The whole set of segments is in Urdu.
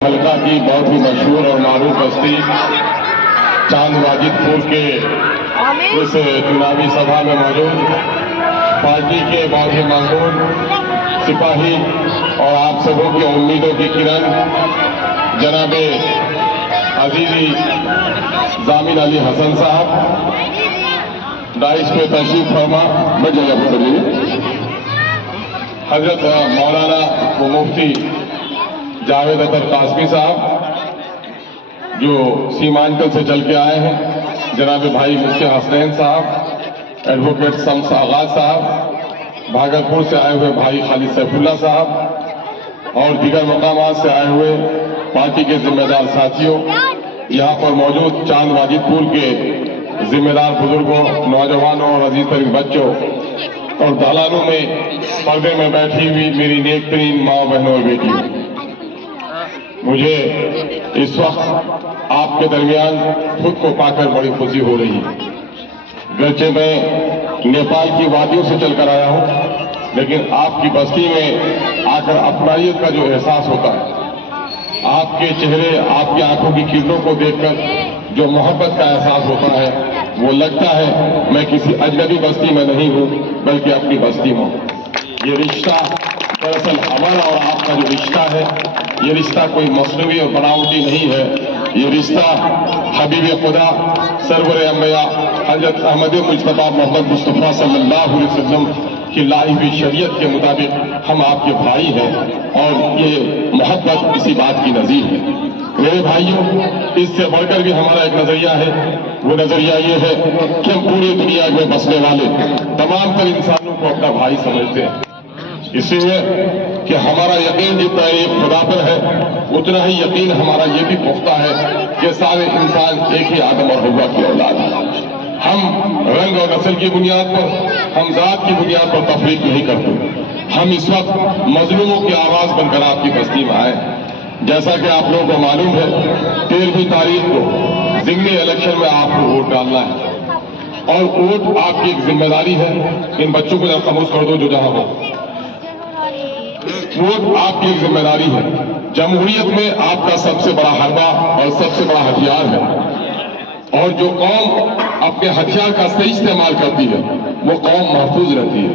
حلقہ کی بہت ہی مشہور اور معروف بستی چاند واجد پور کے اس چناوی سبھا میں موجود پارٹی کے بہت ہی مقبول سپاہی اور آپ سبوں کی امیدوں کی کرن جناب عزیزی ضامن علی حسن صاحب داعش پہ تشریف فرما حضرت مولانا و مفتی جاوید اختر قاسمی صاحب جو سیمانچل سے چل کے آئے ہیں، جناب بھائی مفتی حسنین صاحب، ایڈوکیٹ شمس آغاز صاحب، بھاگلپور سے آئے ہوئے بھائی خالد سیف اللہ صاحب اور دیگر مقامات سے آئے ہوئے پارٹی کے ذمہ دار ساتھیوں، یہاں پر موجود چاند واجد پور کے ذمہ دار بزرگوں، نوجوانوں اور عزیز ترین بچوں اور دالانوں میں پردے میں بیٹھی ہوئی میری نیک ترین ماں بہنوں اور بیٹیوں، مجھے اس وقت آپ کے درمیان خود کو پا کر بڑی خوشی ہو رہی ہے۔ گرچہ میں نیپال کی وادیوں سے چل کر آیا ہوں، لیکن آپ کی بستی میں آ کر اپنائیت کا جو احساس ہوتا ہے، آپ کے چہرے، آپ کی آنکھوں کی کرنوں کو دیکھ کر جو محبت کا احساس ہوتا ہے، وہ لگتا ہے میں کسی اجنبی بستی میں نہیں ہوں بلکہ اپنی بستی میں ہوں۔ یہ رشتہ دراصل ہمارا اور آپ کا جو رشتہ ہے، یہ رشتہ کوئی مصنوعی اور بناوٹی نہیں ہے، یہ رشتہ حبیب خدا سرور انبیاء حضرت احمد مجتبی محمد مصطفیٰ صلی اللہ علیہ وسلم کی لائی ہوئی شریعت کے مطابق ہم آپ کے بھائی ہیں، اور یہ محبت اسی بات کی نظیر ہے۔ میرے بھائیوں، اس سے بڑھ کر بھی ہمارا ایک نظریہ ہے، وہ نظریہ یہ ہے کہ ہم پوری دنیا میں بسنے والے تمام تر انسانوں کو اپنا بھائی سمجھتے ہیں، اس لیے کہ ہمارا یقین جتنا ایک خدا پر ہے، اتنا ہی یقین ہمارا یہ بھی پختہ ہے کہ سارے انسان ایک ہی آدم اور حوا کی اولاد ہیں۔ ہم رنگ اور نسل کی بنیاد پر، ہم ذات کی بنیاد پر تفریق نہیں کرتے۔ ہم اس وقت مظلوموں کی آواز بن کر آپ کی بستی میں آئے۔ جیسا کہ آپ لوگوں کو معلوم ہے، 13ویں تاریخ کو ضمنی الیکشن میں آپ کو ووٹ ڈالنا ہے، اور ووٹ آپ کی ایک ذمہ داری ہے۔ ان بچوں کو ذرا خاموش کر دو جو جہاں ہو۔ ووٹ آپ کی ایک ذمہ داری ہے۔ جمہوریت میں آپ کا سب سے بڑا حربہ اور سب سے بڑا ہتھیار ہے، اور جو قوم اپنے ہتھیار کا صحیح استعمال کرتی ہے وہ قوم محفوظ رہتی ہے۔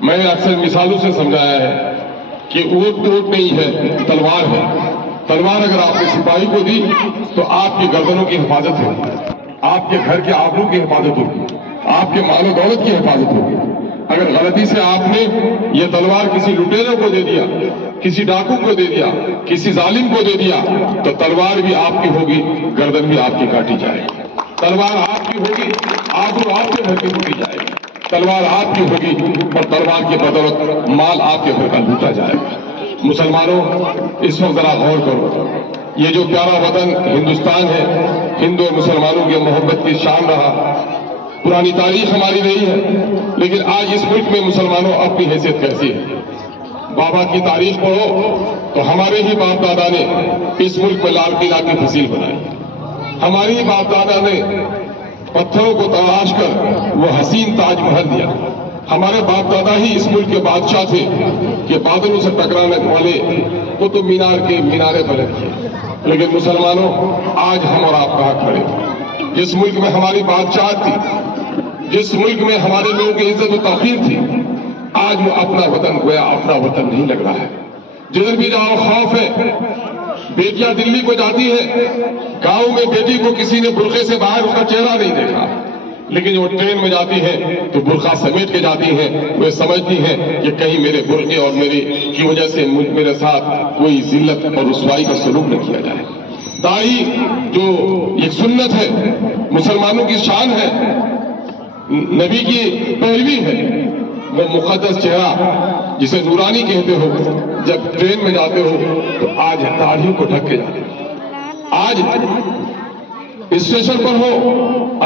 میں نے اکثر مثالوں سے سمجھایا ہے کہ ووٹ نہیں ہے، تلوار ہے۔ تلوار اگر آپ نے سپاہی کو دی تو آپ کی گردنوں کی حفاظت ہوگی، آپ کے گھر کے آبرو کی حفاظت ہوگی، آپ کے مال و دولت کی حفاظت ہوگی۔ اگر غلطی سے آپ نے یہ تلوار کسی لٹیرے کو دے دیا، کسی ڈاکو کو دے دیا، کسی ظالم کو دے دیا، تو تلوار بھی آپ کی ہوگی، گردن بھی آپ کی کاٹی جائے گی۔ تلوار آپ کی ہوگی، آبرو آپ کے گھر کی لوٹی جائے گی۔ تلوار آپ کی ہوگی اور تلوار کی بدولت مال آپ کے گھر کا لوٹا جائے گا۔ مسلمانوں، اس وقت ذرا غور کرو، یہ جو پیارا وطن ہندوستان ہے، ہندو اور مسلمانوں کی محبت کی شان رہا، پرانی تاریخ ہماری رہی ہے، لیکن آج اس ملک میں مسلمانوں اپنی حیثیت کیسی ہے؟ بابا کی تاریخ پڑھو تو ہمارے ہی باپ دادا نے اس ملک میں لال قلعہ کی فصیل بنائی، ہماری ہی باپ دادا نے پتھروں کو تراش کر وہ حسین تاج محل دیا، ہمارے باپ دادا ہی اس ملک کے بادشاہ تھے کہ بادلوں سے ٹکرانے والے قطب مینار کے مینارے فلک کیے۔ لیکن مسلمانوں، آج ہم اور آپ کہاں کھڑے؟ جس ملک میں ہماری بادشاہت تھی، جس ملک میں ہمارے لوگوں کی عزت و توقیر تھی، آج وہ اپنا وطن گویا اپنا وطن نہیں لگ رہا ہے۔ جدھر بھی جاؤ خوف ہے۔ بیٹیاں دلی کو جاتی ہے، گاؤں میں بیٹی کو کسی نے برقعے سے باہر اس کا چہرہ نہیں دیکھا، لیکن وہ ٹرین میں جاتی ہے تو برقعہ سمیٹ کے جاتی ہیں، وہ سمجھتی ہیں کہ کہیں میرے برقعے اور میری کی وجہ سے میرے ساتھ کوئی ذلت اور رسوائی کا سلوک نہ کیا جائے۔ داڑھی جو ایک سنت ہے، مسلمانوں کی شان ہے، نبی کی پیروی ہے، وہ مقدس چہرہ جسے نورانی کہتے ہو، جب ٹرین میں جاتے ہو تو آج داڑھیوں کو ڈھک کے جاتے ہو۔ آج اسٹیشن پر ہو،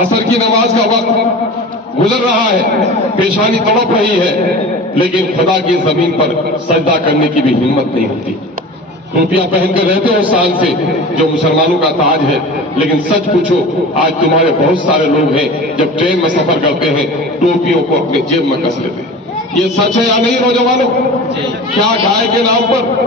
عصر کی نماز کا وقت گزر رہا ہے، پیشانی تڑپ رہی ہے، لیکن خدا کی زمین پر سجدہ کرنے کی بھی ہمت نہیں ہوتی۔ ٹوپیاں پہن کر رہتے ہو سال سے، جو مسلمانوں کا تاج ہے، لیکن سچ پوچھو آج تمہارے بہت سارے لوگ ہیں جب ٹرین میں سفر کرتے ہیں ٹوپیوں کو اپنے جیب میں کس لیتے ہیں۔ یہ سچ ہے یا نہیں نوجوانوں؟ کیا گائے کے نام پر،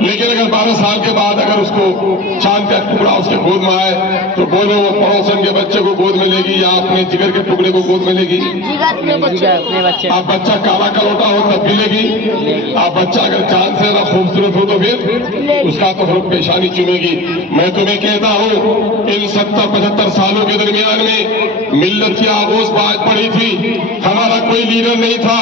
لیکن اگر 12 سال کے بعد اگر اس کو چاند کا ٹکڑا اس کے گود میں آئے تو بولو وہ پڑوسن کے بچے کو گود میں لے گی یا اپنے جگر کے ٹکڑے کو گود میں لے گی؟ آپ بچہ کالا کلوٹا ہو تب بھی لے گی؟ آپ بچہ اگر چاند سے زیادہ خوبصورت ہو تو پھر اس کا تو پھر پیشانی چومے گی۔ میں تمہیں کہتا ہوں ان 70-75 سالوں کے درمیان میں ملت کی آغوش باز پڑی تھی، ہمارا کوئی لیڈر نہیں تھا،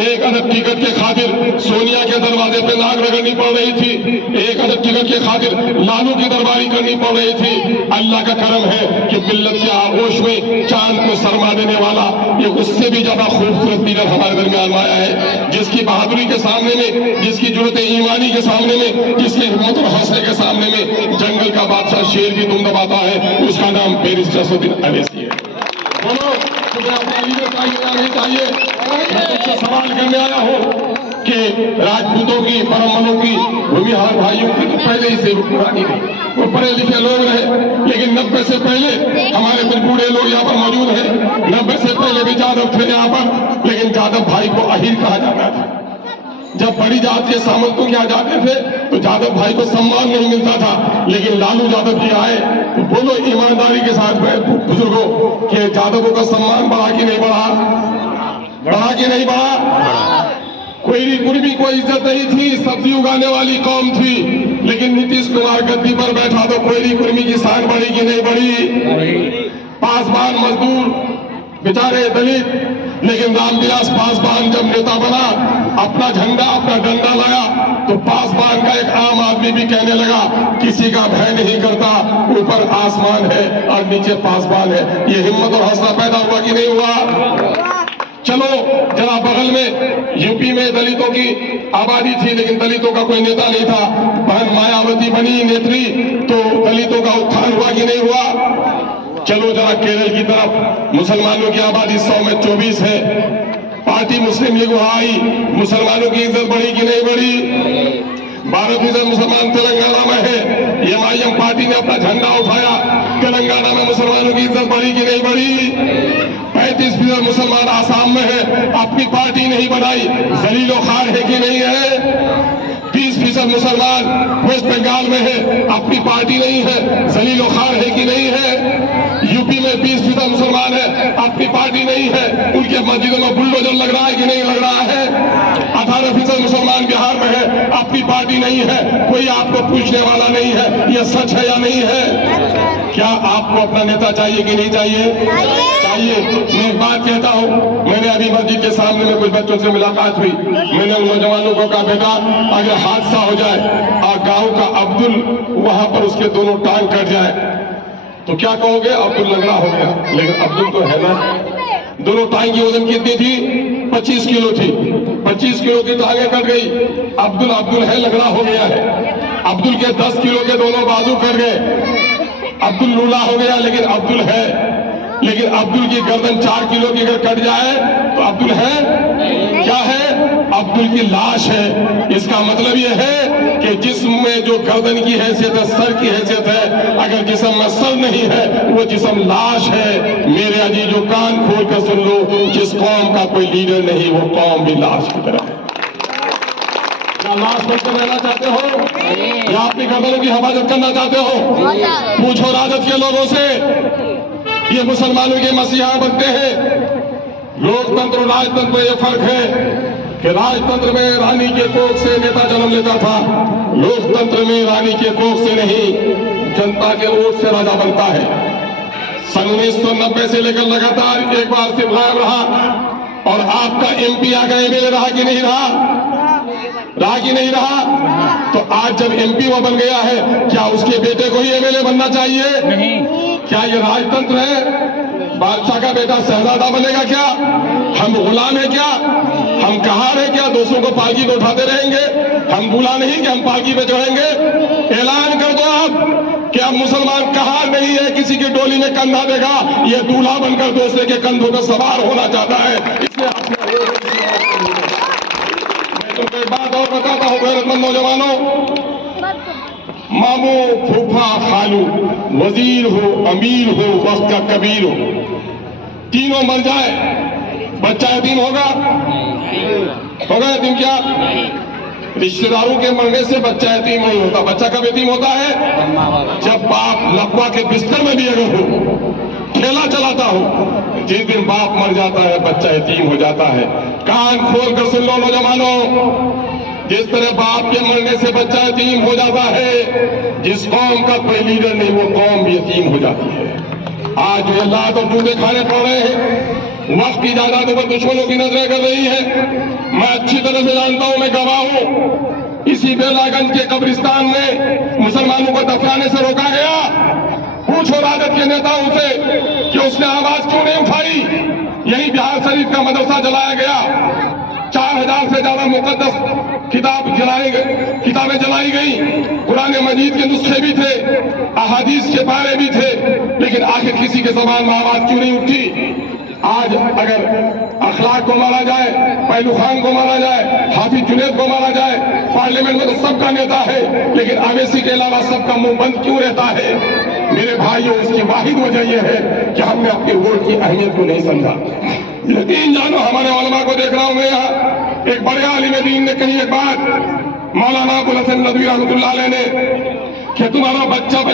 ایک عدد ٹکٹ کے خاطر سونیا کے دروازے پہ ناک رگڑنی پڑ رہی تھی، ایک عدد ٹکٹ کے خاطر لالو کی درباری کرنی پڑ رہی تھی۔ اللہ کا کرم ہے کہ ملت کی آغوش میں چاند کو سرما دینے والا یہ اس سے بھی زیادہ خوبصورت لیڈر ہمارے درمیان آیا ہے، جس کی بہادری کے سامنے میں، جس کی جرأت ایمانی کے سامنے میں، جس کی ہمت اور حوصلے کے سامنے میں جنگل کا بادشاہ شیر بھی دم دباتا ہے، اس کا نام بیرسٹر اسدالدین اویسی ہے۔ بولو تمہیں اپنا لیڈر چاہیے یا نہیں چاہیے؟ میں تم سے سوال کرنے آیا ہوں کہ راجپوتوں کی، برہمنوں کی، بھومیہار بھائیوں کی تو پہلے ہی سے حکمرانی تھی، وہ پڑھے لکھے لوگ رہے، لیکن 90 سے پہلے ہمارے بوڑھے لوگ یہاں پر موجود ہیں، 90 سے پہلے بھی جادو تھے یہاں پر، لیکن جادو بھائی کو اہیر کہا جاتا تھا۔ جب بڑی جات کے سامنتوں کے آ جاتے تھے تو جادو بھائی کو سمان نہیں ملتا تھا، لیکن لالو یادو جی آئے تو بولو ایمانداری کے ساتھ بزرگوں کہ جادووں کا سمان بڑھا کہ نہیں بڑھا؟ بڑھا کہ نہیں بڑھا؟ کوئی بھی کوئی عزت نہیں تھی، سبزی اگانے والی قوم تھی، لیکن نیتیش کمار گدی پر بیٹھا تو کوئی کرمی کی شان بڑھی کہ نہیں بڑھی؟ پاسبان مزدور بیچارے دلت، لیکن رام ولاس پاسبان جب نیتا بنا، اپنا جھنڈا اپنا ڈنڈا لایا تو پاسبان کا ایک عام آدمی بھی کہنے لگا کسی کا بھے نہیں کرتا، اوپر آسمان ہے اور نیچے پاسبان ہے۔ یہ ہمت اور حوصلہ پیدا ہوا کہ نہیں ہوا؟ چلو ذرا بغل میں یو پی میں دلتوں کی آبادی تھی، لیکن دلتوں کا کوئی نیتا نہیں تھا، بہن مایاوتی بنی نیتری تو دلتوں کا اتھان ہوا کہ نہیں ہوا؟ چلو ذرا کیرل کی طرف مسلمانوں کی آبادی 100 میں 24 ہے، پارٹی مسلم لیگ وہاں آئی، مسلمانوں کی عزت بڑھی کہ نہیں بڑھی؟ 12% مسلمان تلنگانہ میں ہے، ایم پارٹی نے اپنا جھنڈا اٹھایا، تلنگانہ میں مسلمانوں کی عزت بڑھی کہ نہیں بڑھی؟ 35% مسلمان آسام میں ہے، اپنی پارٹی نہیں بنائی، ذلیل و خوار ہے کہ نہیں ہے؟ 30% مسلمان ویسٹ بنگال میں ہے، اپنی پارٹی نہیں ہے، ذلیل و خوار ہے کہ نہیں ہے؟ یو پی میں 20% مسلمان ہے، اپنی پارٹی نہیں ہے، ان کے مسجدوں میں بلڈوزر لگ رہا ہے کہ نہیں لگ رہا ہے؟ 18% مسلمان بہار میں ہے، اپنی پارٹی نہیں ہے، کوئی آپ کو پوچھنے والا نہیں ہے، یہ سچ ہے یا نہیں ہے؟ کیا آپ کو اپنا نیتا چاہیے کہ نہیں چاہیے؟ چاہیے۔ میں ایک بات کہتا ہوں، میں نے ابھی مسجد کے سامنے میں کچھ بچوں سے ملاقات ہوئی، میں نے ان نوجوانوں کو کہا بیٹا اگر حادثہ ہو جائے اور گاؤں کا عبدل وہاں پر اس کے دونوں ٹانگ کٹ جائے تو کیا کہو گے؟ عبدل لنگڑا ہو گیا، لیکن عبدل تو ہے نا۔ دونوں ٹانگ کی وزن کتنی تھی؟ 25 کلو تھی، 25 کلو کی ٹانگیں کٹ گئی، عبدل ہے، لنگڑا ہو گیا ہے۔ عبدل کے 10 کلو کے دونوں بازو کٹ گئے، عبدل لولا ہو گیا، لیکن عبدل ہے۔ لیکن عبدل کی گردن 4 کلو کی اگر کٹ جائے تو عبدل ہے؟ کیا ہے؟ عبدل کی لاش ہے۔ اس کا مطلب یہ ہے کہ جسم میں جو گردن کی حیثیت ہے، سر کی حیثیت ہے، اگر جسم میں سر نہیں ہے وہ جسم لاش ہے۔ میرے عزیزو کان کھول کر سن لو، جس قوم کا کوئی لیڈر نہیں وہ قوم بھی لاش کی طرح ہے۔ کیا لاش بن کر رہنا چاہتے ہو یا اپنی گردنوں کی حفاظت کرنا چاہتے ہو؟ پوچھو راجد کے لوگوں سے، یہ مسلمانوں کے مسیحا بنتے ہیں۔ لوک تنتر اور راج تنتر میں یہ فرق ہے کہ راج تنتر میں رانی کے کوکھ سے نیتا جنم لیتا تھا، لوک تنتر میں رانی کے کوکھ سے نہیں، جنتا کے ووٹ سے راجا بنتا ہے۔ 1990 سے لے کر لگاتار ایک بار صرف غائب رہا، اور آپ کا ایم پی آگے ایم ایل اے رہا کہ نہیں رہا کہ نہیں رہا؟ تو آج جب ایم پی وہ بن گیا ہے، کیا اس کے بیٹے کو ہی ایم ایل اے بننا چاہیے؟ نہیں۔ کیا یہ راج تنتر ہے؟ بادشاہ کا بیٹا شہزادہ بنے گا کیا؟ ہم غلام ہیں کیا؟ ہم کہار ہیں کیا؟ دوسروں کو پالکی پہ اٹھاتے رہیں گے؟ ہم بولا نہیں کہ ہم پالکی پہ چڑھیں گے؟ اعلان کر دو آپ کہ اب مسلمان کہار نہیں ہے کسی کی ڈولی میں کندھا دے گا، یہ دولہا بن کر دوسرے کے کندھوں پہ سوار ہونا چاہتا ہے۔ اس لیے آپ نے میں تم کو ایک بات اور بتاتا ہوں غیرت مند نوجوانوں، ماموں، پھوپھا، خالو، وزیر ہو، امیر ہو، وقت کا کبیر ہو، تینوں مر جائے بچہ یتیم ہوگا یتیم کیا؟ رشتے داروں کے مرنے سے بچہ یتیم نہیں ہوتا. بچہ کب یتیم ہوتا ہے؟ جب باپ لقوا کے بستر میں بھی اگر ہو, ٹھیلا چلاتا ہو, جس دن باپ مر جاتا ہے بچہ یتیم ہو جاتا ہے. کان کھول کر سن لو نوجوانوں, جس طرح باپ کے مرنے سے بچہ یتیم ہو جاتا ہے, جس قوم کا کوئی لیڈر نہیں وہ قوم بھی یتیم ہو جاتی ہے. آج جو لات اور جوتے کھانے پڑ رہے ہیں, وقت کی جائیدادوں پر دشمنوں کی نظریں کر رہی ہیں. میں اچھی طرح سے جانتا ہوں, میں گواہ ہوں, اسی بیلا گنج کے قبرستان میں مسلمانوں کو دفنانے سے روکا گیا. پوچھو راجد کے نیتاؤں سے کہ اس نے آواز کیوں نہیں اٹھائی. یہی بہار شریف کا مدرسہ جلایا گیا, 4000 سے زیادہ مقدس کتابیں جلائی گئیں, قرآن مجید کے نسخے بھی تھے, احادیث کے پارے بھی تھے, لیکن آخر کسی کے زبان میں آواز کیوں نہیں اٹھی. آج اگر اخلاق کو مارا جائے, پہلو خان کو مارا جائے, حافظ جنید کو مارا جائے, پارلیمنٹ میں تو سب کا نیتا ہے, لیکن اویسی کے علاوہ سب کا منہ بند کیوں رہتا ہے؟ میرے بھائیوں, اس کی واحد وجہ یہ ہے کہ ہم نے اپنے ووٹ کی اہمیت کو نہیں سمجھا. یقین جانو, ہمارے علماء کو دیکھ رہا ہوں میں یہاں, ایک بڑے عالم دین نے کہی ایک بات, مولانا ابوالحسن ندوی رحمۃ اللہ علیہ نے, کہ تمہارا بچہ